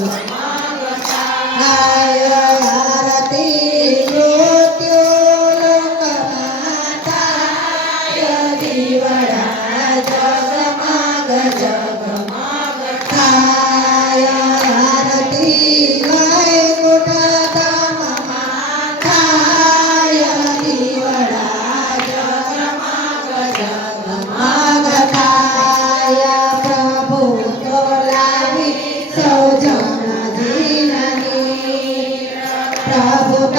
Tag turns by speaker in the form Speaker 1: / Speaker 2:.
Speaker 1: tonight.